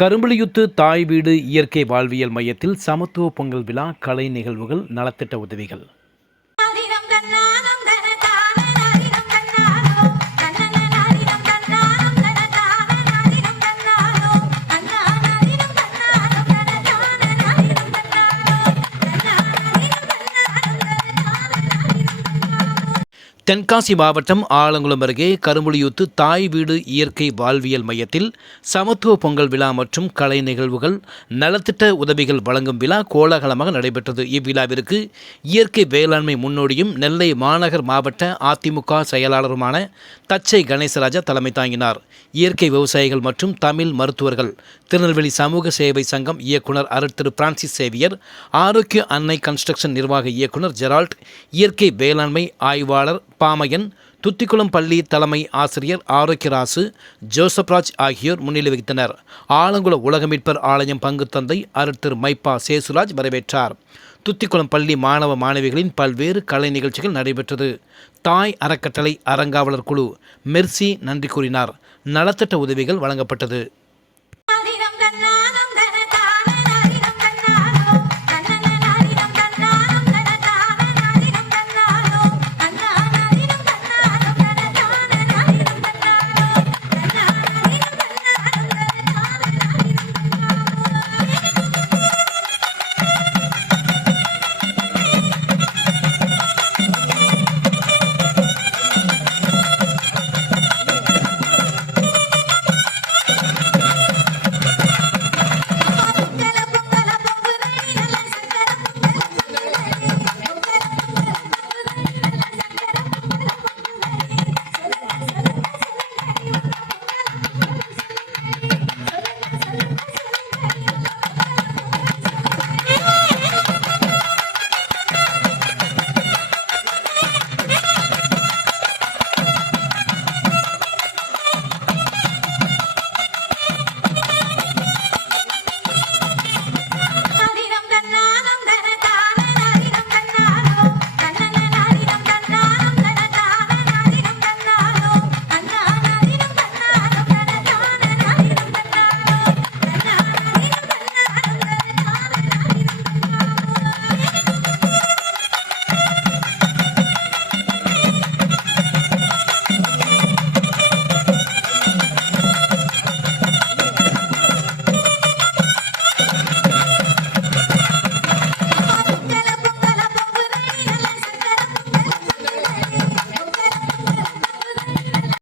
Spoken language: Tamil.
கரும்புலியுத்து தாய் வீடு இயற்கை வாழ்வியல் மையத்தில் சமத்துவ பொங்கல் விழா, கலை நிகழ்வுகள், நலத்திட்ட உதவிகள். தென்காசி மாவட்டம் ஆலங்குளம் அருகே கரும்புலியுத்து தாய் வீடு இயற்கை வாழ்வியல் மையத்தில் சமத்துவ பொங்கல் விழா மற்றும் கலை நிகழ்வுகள், நலத்திட்ட உதவிகள் வழங்கும் விழா கோலாகலமாக நடைபெற்றது. இவ்விழாவிற்கு இயற்கை வேளாண்மை முன்னோடியும் நெல்லை மாநகர் மாவட்ட அதிமுக செயலாளருமான தச்சை கணேசராஜா தலைமை தாங்கினார். இயற்கை விவசாயிகள் மற்றும் தமிழ் மருத்துவர்கள், திருநெல்வேலி சமூக சேவை சங்கம் இயக்குனர் திரு பிரான்சிஸ் சேவியர், ஆரோக்கிய அன்னை கன்ஸ்ட்ரக்ஷன் நிர்வாக இயக்குனர் ஜெரால்ட், இயற்கை வேளாண்மை ஆய்வாளர் பாமையன், துத்திக்குளம் பள்ளி தலைமை ஆசிரியர் ஆரோக்கியராசு, ஜோசப்ராஜ் ஆகியோர் முன்னிலை வகித்தனர். ஆலங்குள உலகமீட்பர் ஆலயம் பங்கு தந்தை திரு மைப்பா சேசுராஜ் வரவேற்றார். துத்திக்குளம் பள்ளி மாணவ மாணவிகளின் பல்வேறு கலை நிகழ்ச்சிகள் நடைபெற்றது. தாய் அறக்கட்டளை அறங்காவலர் குழு மெர்சி நன்றி கூறினார். நலத்திட்ட உதவிகள் வழங்கப்பட்டது.